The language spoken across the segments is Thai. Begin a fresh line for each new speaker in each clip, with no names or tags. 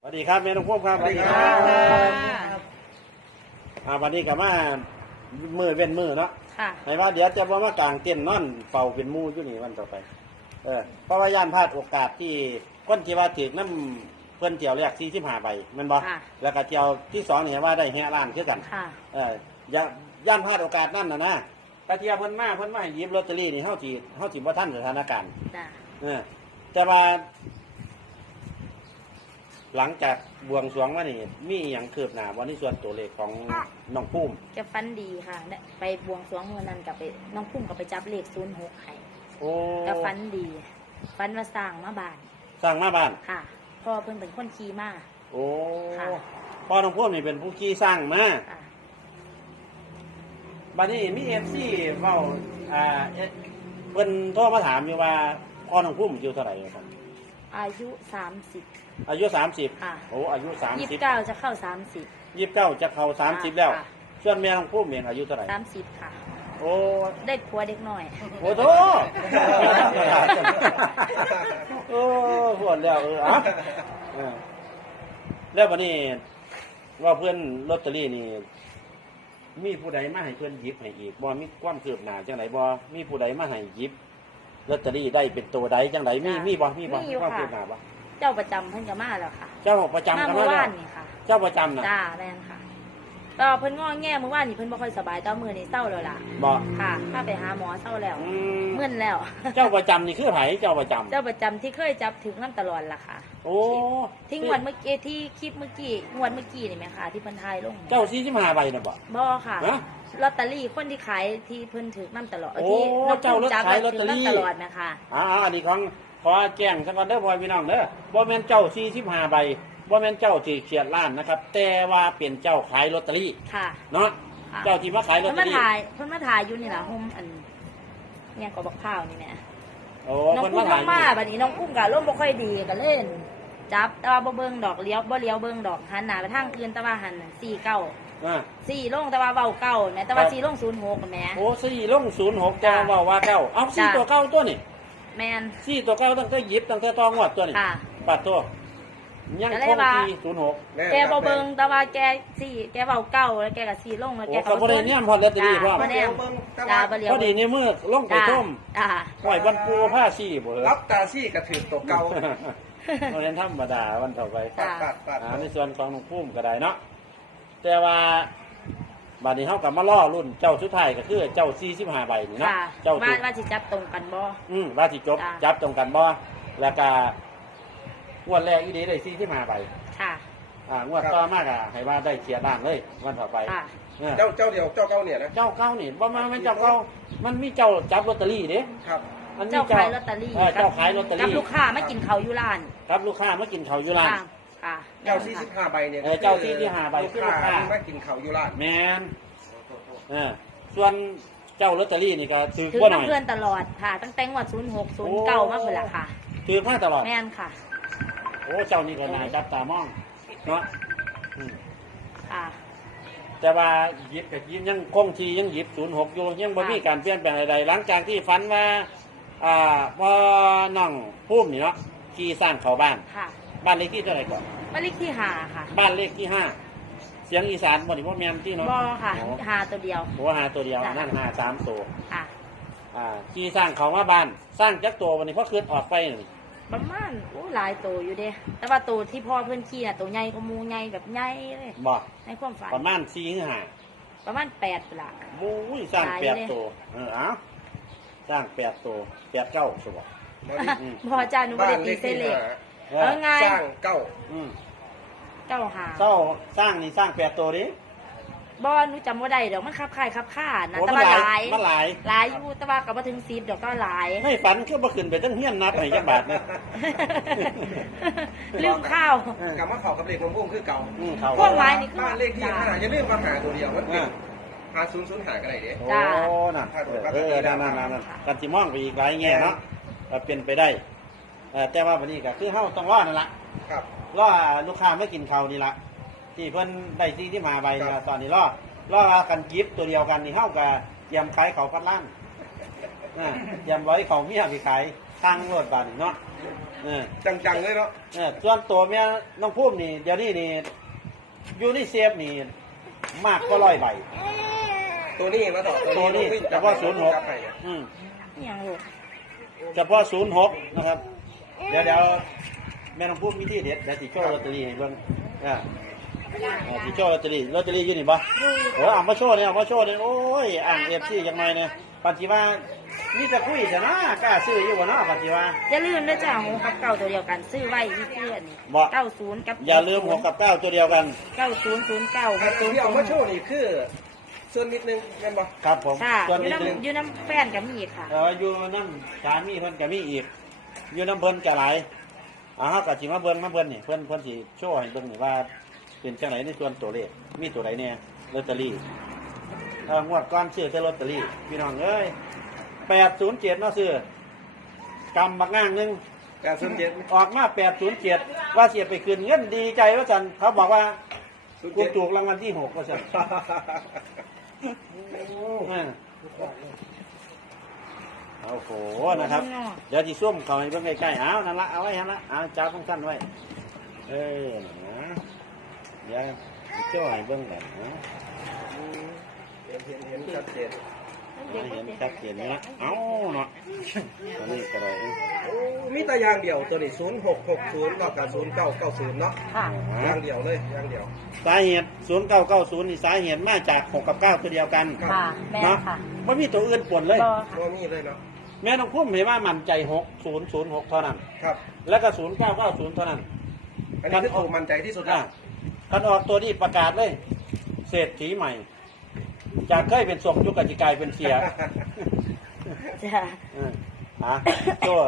วัสดีครับแม่น้องพวกครับสวัสดีครับวันนี้ก็มามือเว้นมือเนาะในว่าเดี๋ยวจะว่ามากลางเต้นนอนเป่าเป็นมูอยู่นี่วันต่อไปเพราะว่าย่านพลาดโอกาสที่คนที่ว่าถือน้ำเพื่อนเที่ยวแรก45 ใบมันบ่แล้วก็เที่ยวที่2เนี่ยว่าได้แห่ล้านคือกันย่านพลาดโอกาสนั่นนะกระเทียเพิ่นมาให้หยิบลอตเตอรี่นี่เฮาสิบ่ทันสถานการณ์แต่ว่าหลังจากบวงสรวงมานี่มีอย่างคืบหน้าวันนี้ส่วนตัวเลขของน้องพุ่ม
จะฟันดีค่ะไปบวงสรวงเมื่อนั้นกับไปน้องพุ่มกับไปจับเลข06ให้ก็ฟันดีฟันมาสร้างมาบ้านค่ะพ่อเพิ่นเป็นคนขี่มา
พ่อน้องพุ่มนี่เป็นผู้ขี่สร้างมาบัดนี้มีFCเว้าเพิ่นโทรมาถามอยู่ว่าพ่อน้องพุ่มอายุเท่าไหร่ครับ
อายุ30
อายุ30อายุ30
29จะเข้า
29จะเข้า30แล้วส่วนแม่น้องพุ่มเองอายุเท่าไหร่
30ค่ะได้ผัวเด็กน้อย
โอ้โธ่พวดแล้วแล้ววันนี้ว่าเพื่อนลอตเตอรี่นี่มีผู้ใดมาให้เพื่อนหยิบให้อีกบ่มีความคืบหน้าจังไดบ่มีผู้ใดมาให้หยิบลอตเตอรี่ได้เป็นตัวใดจังไดมีบ่ความคืบหน้าบ่
เจ้าประจำเพิ่นก็มาแล้วค่ะ
เจ้าประจำ
กันมาแล้วนี่ค่ะ
เจ้าประจำน่ะ
จ้าแม่นค่ะก็เพิ่นง้อแง่เมื่อวานนี่เพิ่นบ่ค่อยสบายแต่มื้อนี้เศร้าแล้วล่ะ
บ่
ค่ะพาไปหาหมอเศร้าแล้วมึนแล้ว
เจ้าประจำนี่คือไผเจ้าประจำ
ที่เคยจับถึงนำตลอดล่ะค่ะที่งวดเมื่อกี้ที่คลิปเมื่อกี้งวดเมื่อกี้นี่แม่ค่ะที่เพิ่นถ่ายลง
เจ้า45 ใบน่ะ
บ่ค่ะลอตเตอรี่คนที่ขายที่เพิ่นถือนำตลอด
ที่เจ้าขายลอตเตอรี่
ตลอดนะคะ
อันนี้ของขอแจ้งซะก่อนเด้อพ่อพี่น้องเด้อบ่แม่นเจ้า45 ใบบ่แม่นเจ้าที่เขียดล้านนะครับแต่ว่าเป็นเจ้าขายลอตเตอรี่เนาะเจ้าที่มาขายลอตเตอรี่
เพิ่นมาถ่ายอยู่นี่ล่ะห่มอันเนี่ยก็บักข้าวนี่แม่น้อง
เ
อุ้มมาบัดนี้น้องอุ้มก็ลมบ่ค่อยดีก็เล่นจับแต่ว่าบ่เบิ่งดอกเลี้ยวบ่เลี้ยวเบิ่งดอกหันหน้าไปทางอื่นแต่ว่าหัน49 4ลงแต่ว่าเว้าเก้าแม่แต่ว่า4ลง06แม่
4ลง06แต่ว่าว่าเก้าเอา4ตัวเก้าตัวนี่
แม่น
4ตัวเก้าตั้งแต่หยิบตั้งแต่ตองวดตัวนี่ปัดตัวยังคงที่
06แกบ่เบิ่งแต่ว่าแกเว้าเก้าแล้วแกก็4ลงแล้วแก
ก็บ่ได้เนี่ยพอลอตเตอรี่พร้อมพอดีในมือลงไปต้มปล่อยวันปูผ้าซี่บ่
รับตาซี่ก็ถือตกเก่า
เราเรียนธรรมดาวันต่อไปในส่วนของน้องพุ่มก็ได้เนาะแต่ว่าบัดนี้เฮากับมาล่อรุ่นเจ้าสุดท้ายก็คือเจ้า45 ใบนี่เนาะ
เจ้าว่าสิจับตรงกันบ่
ว่าสิจบจับตรงกันบ่แล้วก็งวดแรกอีดีได้45 ใบงวดต่อมาก็ให้ว่าได้เขียดด้านเลยวันต่อไป
เจ้าเดียวเจ้าเก่าเนี่ยนะ
เจ้าเก่านี่บ่มามันเจ้าเก่ามันมีเจ้าจับลอตเตอรี่เด้
ครับ
เจ้าขายลอตเตอรี่
เจ้าขายลอตเตอรี่
กับลูกค้ามากินข้าวอยู่ร้าน
ครับลูกค้ามากินข้าวอยู่ร้าน
เจ้า45 ใบเนี่ย
เจ้า45 ใบ
คือลูกค้ามากินข้าวอยู่ร้าน
แม่นส่วนเจ้าลอตเตอรี่นี่ก็ถือ
บ่หน่อยเพื่อนตลอดค่ะตั้งแต่งวด06 09มาพุ่นล่ะค่ะ
ถือมาตลอด
แม่นค่ะ
เจ้านี่ก็น่าจับตามองเนาะแต่ว่าหยิบกับหยิบยังคงที่ยังหยิบ06อยู่ยังบ่มีการเปลี่ยนแปลงใดๆหลังจากที่ฝันว่าพอน้องพุ่มนี่เนาะขี่สร้างเข้าบ้านบ้านเลขที่เท่าไหร่ก่อน
บ้านเลขที่5ค่ะ
บ้านเลขที่5เสียงอีสานบ่นี่บ่แม่นที่เนาะ
บ่ค่ะ5ตัวเดียว
5ตัวเดียวนั่น5 3ตัวขี่สร้างเข้ามาบ้านสร้างจักตัววันนี้พอขึ้นออกไป
ประมาณหลายตัวอยู่เด้แต่ว่าตัวที่พ่อเพื่อนขี่น่ะตัวใหญ่กว่าหมู่ใหญ่แบบใหญ่เลยในความฝัน
ประมาณ4 หรือ5
ประมาณ8ล่ะ
สร้าง8ตัวสร้าง8ตัว8 9สิบ่
พ่ออาจารย์หนูบ่ได้ตีเส้นเลขง่าย
สร้าง9
5
สร้างนี่สร้าง8ตัวดิ
บ่หนูจำบ่ได้ดอกมันคับคายคับค่านะแต่ว่าหลายอยู่แต่ว่าก็บ่ถึง10ดอกก็หลาย
ให้ฝันคือบ่ขึ้นไปตั้งเฮียนนับให้จักบาทนะ
ลืมข้าว
กลับมาเข้ากับเลขของพุ่มคือเก่า
พวกไม้นี่คือ
บ้านเลขที่5อย่าลืมมาหาตัวเดียวมันเป็น5005ก็ได้เด้
นั่นนั่นกันสิมองไปอีกหลายแง่เนาะเป็นไปได้แต่ว่าวันนี้ก็คือเฮาต้องรอนั่นล่ะ
ครับ
รอลูกค้าไม่กินข้าวนี่ล่ะที่เพิ่นได้ที่มาใบตอนนี้รอกันกิฟตัวเดียวกันนี่เฮาก็เตรียมขายเขาพัดล้านเตรียมไว้เขาเมียไปขายทางรถบัสเนาะ
จังๆเลยเนาะ
ส่วนตัวแม่น้องพุ่มนี่เดี๋ยวนี้นี่ยูนิเซฟนี่มากก็100 ใบ
ตัวนี้มาต่อ
ตัวนี้เฉพาะ06
อย่างลูก
เฉพาะ06นะครับเดี๋ยวแม่น้องพุ่มมีที่เด็ดเดี๋ยวสิโชว์ลอตเตอรี่ให้เบิ่งสิโชว์ลอตเตอรี่อยู่นี่บ่เอามาโชว์เนี่ยโอ้ยอ่างFCจังไงเนี่ยปัจจุบันมีแต่คุยซะนะกล้าซื้ออยู่บ่เนาะปัจจุบัน
อย่าลืมนะจ้า6กับ9ตัวเดียวกันซื้อไว้ที่เพื่อน90กับ
อย่าลืม6กับ9ตัวเดียวกัน
9009
ครับตัวที่เอามาโชว์นี่คือส่วนนิดนึงแม่นบ่
ครับผม
ส่วนนิดนึงอยู่น้ำแฟนกับมีอีกค่ะ
อยู่น้ำสามีเพิ่นก็มีอีกอยู่น้ำเพิ่นก็หลายเฮาก็สิมาเบิ่งมาเพิ่นนี่เพิ่นสิโชว์ให้เบิ่งนี่ว่าเป็นจังไดในส่วนตัวเลขมีตัวใดแน่ลอตเตอรี่งวดก่อนซื้อแต่ลอตเตอรี่พี่น้องเอ้ย807เนาะซื้อกำบักง่างนึง
807
ออกมา807ว่าเสียไปคืนเงินดีใจว่าซั่นเขาบอกว่ากูถูกรางวัลที่6ว่าซั่นโอ้โหนะครับเดี๋ยวสิซุ่มเข้าให้เบิ่งใกล้ๆนั่นละเอาไว้หั่นละจับสั้นๆไว้นะเดี๋ยวช่วยให้เบิ่งแบบนะ
เห็นชัดเจน
ชัดเจนนะเอาเนาะอันนี้ก็ได้
มีแต่อย่างเดียวตัวนี้0660กับ0990เนาะอย่างเดียวเลยอย่างเดียว
สาเหตุ0990นี่สาเหตุมาจาก6กับ9ตัวเดียวกัน
ค่ะแม่ค่ะ
ไม่มีตัวอื่นปนเลย
บ่มีเลยเนาะ
แม่น้องพุ่มเห็นว่ามั่นใจ6006เท่านั้น
ครับ
แล้วก็0990เท่านั้น
อันนี้คือมั่นใจที่สุดนะ
กันออกตัวนี้ประกาศเลยเศรษฐีใหม่จากเคยเป็นศพยุคกจิกายเป็นเสียตัว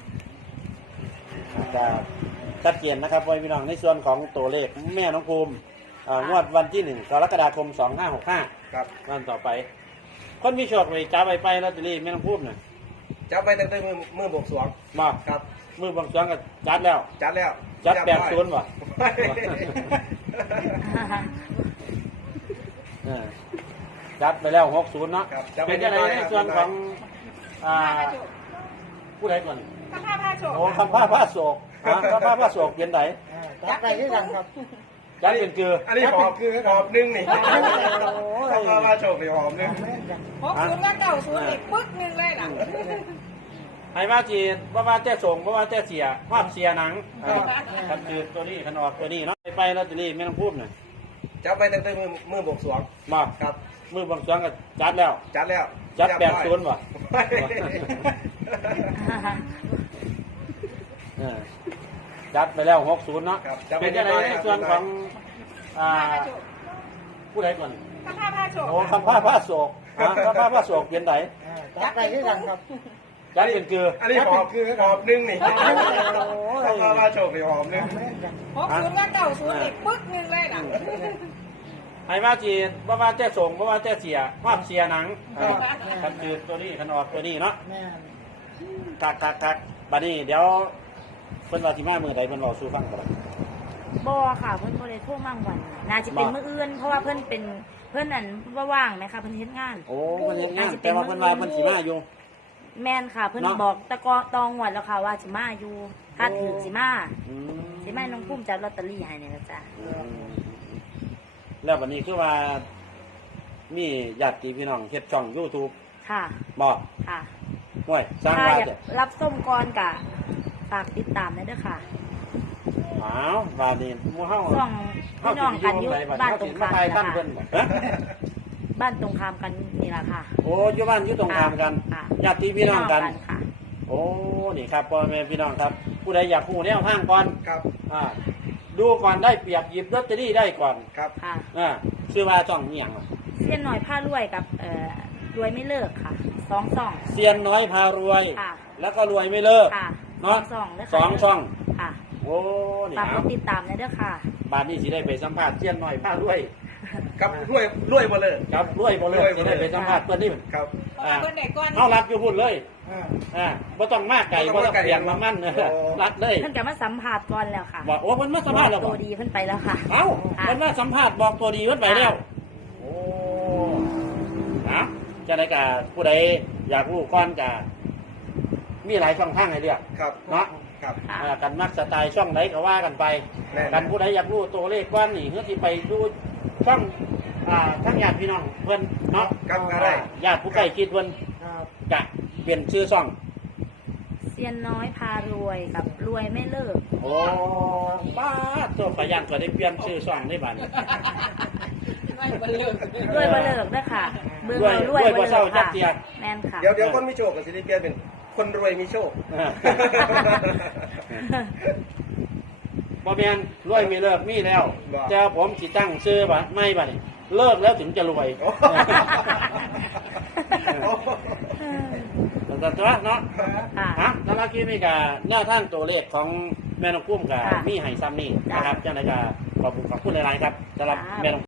จะชัดเจนนะครับพี่น้องในส่วนของตัวเลขแม่น้องภูมิงวดวันที่1กรกฎาคม2565
ครับ
วันต่อไปคนมีโชคเลยจับไปลอตเตอรี่แม่น้องภูมิเนี่ย
จับไปตั้งแต่มือบวกสวง
มา
ครับ
มือบวกสวงก็จัดแล้ว
จัด
80ว่ะจัดไปแล้ว60เนาะเป็นยังไงในส่วนของผู้ใดก่อน
คำผ้าผ้าโศก
โอ้คำผ้าผ้าโศกคำผ้าผ้าโศกเป็นไหน
จัดไปด้วยกันครับ
จัดเป็นคือ
อันนี้หอมนึงนี่คำผ้าผ้าโศกนี่หอมนึง
60กับ90อีกปึ๊กนึงเลยนะ
ไอ้ว่าจีนว่าแจ้ส่งว่าแจ้เสียภาพเสียหนังคันคือตัวนี้คันออกตัวนี้เนาะไปแล้วตัวนี้ไม่ต้องพูดหน่อย
จับไปตั้งแต่มือบวกสวง
มาครับมือบวกสวงก็จัดแล้วจัด80ว่ะจัดไปแล้ว60เนาะเป็นยังไงในส่วนของผู้ใดก่อน
คำผ้าผ้าโศก
โอ้คำผ้าผ้าโศกคำผ้าผ้าโศกเป็นไหน
จัดไปด้วยกันครับ
จัดเป็นคือ
อันนี้หอมนึงนี่คำผ้าโศกนี่หอมนึง
60กับ90อีกปึ๊กนึงเลยนะ
ไอ้ว่าจีนว่าแจ้ส่งว่าแจ้เสียภาพเสียหนังคันคือตัวนี้คันออกตัวนี้เนาะกักบัดนี้เดี๋ยวเพิ่นว่าสิมามื้อใดเพิ่นเว้าสู่ฟังบ่ล่ะ
บ่ค่ะเพิ่นบ่ได้โทรมาวันน่าจะเป็นมื้ออื่นเพราะว่าเพิ่นนั่นบ่ว่างไหมคะเพิ่นเฮ็ดงาน
โอ้เพิ่นเฮ็ดงานแปลว่าเพิ่นว่าเพิ่นสิมาอยู่
แม่นค่ะเพิ่นบอกตะกอตองวันแล้วค่ะว่าสิมาอยู่ถ้าถึงสิมาน้องพุ่มจัดลอตเตอรี่ให้นี่ล่ะจ้ะ
แล้ววันนี้คือว่ามีญาติพี่น้องเฮ็ดช่อง YouTube
ค่ะ
บอก
ค่ะ
ห่วยสร้างว่าจะ
รับส้มก่อนกะฝากติดตามได้ด้วยค่ะ
บาดนี้หมู่เฮา
ช่องพี่น้องกันอยู่บ้านตรงข้ามกันบ้านตรงข้ามกันนี่ล่ะค่ะ
โอ้อยู่บ้านอยู่ตรงข้ามกันญาติพี่น้องกันค่ะโอ้นี่ครับพ่อแม่พี่น้องครับผู้ใดอยากฮู้แนวทางก่อน
ครับ
ดูก่อนได้เปรียบหยิบลอตเตอรี่ได้ก่อน
ครับ
ค่ะ
ชื่อว่าช่องเมียง
เซียนน้อยพารวยกับรวยไม่เลิกค่ะ2 ช่อง
เซียนน้อยพารวยแล้วก็รวยไม่เลิก
เนาะ
2 ช่อง
ค่ะ
โอ้นี่
ครับติดตามได้ด้วยค่ะ
บาดนี้สิได้ไปสัมภาษณ์เซียนน้อยพารวย
ครับรวยบ่เลย
ครับรวยบ่เลยสิได้ไปสัมภาษณ์เพิ่นนี่
ครับ
เพิ่นได้ก่อน
เฮารับอยู่พุ่นเลยบ่ต้องมาไกลบ่ต้องเปลี่ยนมามั่นรัดเลย
เพิ่นก็มาสัมภาษณ์ก่อนแล้วค่ะ
บอกโอ้เพิ่นมาสัมภาษณ์แล้ว
ตัวดีเพิ่นไปแล้วค่ะ
เอ้าเพิ่นมาสัมภาษณ์บอกตัวดีเพิ่นไปแล้วโอ้จะได้กับผู้ใดอยากรู้ก่อนกะมีหลายช่องทางให้เลือก
ครับ
เนาะ
ครับ
กันมักสไตล์ช่องไหนก็ว่ากันไป
แน่ๆ
กันผู้ใดอยากรู้ตัวเลขก้อนนี่เพื่อที่ไปดูช่องทั้งญาติพี่น้องเพื่อนเนาะ
ครับก็ได้
ญาติผู้ใกล้คิดเพื่อนกะเปลี่ยนชื่อช่อง
เซียนน้อยพารวยกับรวยไม่เลิก
โอ้ป้าดตัวประหยัดก็ได้เปลี่ยนชื่อช่องได้บ้าน
ไม่เบลือก
รวยบ่เลิกเด้อค่ะเบิ่ง
รวย
เรารวย
รวย
บ่
บ่
เลิ
เศร้าก จั
ค่ะ
กเทีย
แม่นค่ะ
เดี๋ยวคนมีโชคกับสิริเปียนเป็นคนรวยมีโชค
บ่แม่นรวยไม่เลิกมีแล้ว
บ่
แต่ผมสิตั้งชื่อบ่ไม่บัดนี้เลิกแล้วถึงจะรวย
โอ้
แต่ตัวเนาะ
ค่ะ
ฮะแล้วเมื่อกี้นี่ก็หน้าทางตัวเลขของแม่น้องกุ้มกับ
ค่ะ
มีไห้ซ้ำนี่
จ้ะ
นะครับเจ้าหน้าที่ขอบคุณหลายๆครับสำหรับแม่น้อง